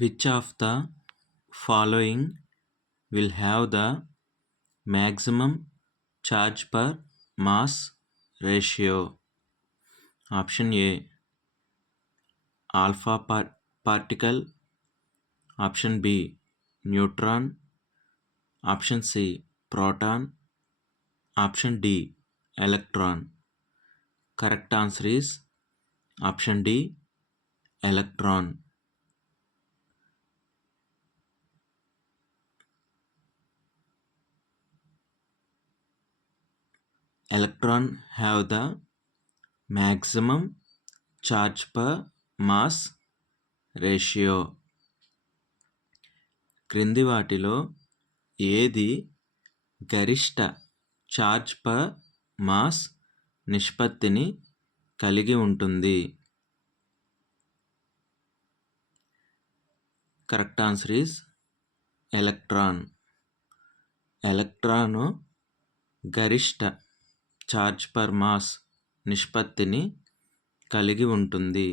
Which of the following will have the maximum charge per mass ratio? Option A, alpha particle. Option B, neutron. Option C, proton. Option D, electron. Correct answer is option D, electron. Electron have the maximum charge per mass ratio. క్రింది వాటిలో ఏది గరిష్ట charge per mass నిష్పత్తిని కలిగి ఉంటుంది? Correct answer is electron. Electron గరిష్ట charge per mass నిష్పత్తిని కలిగి ఉంటుంది.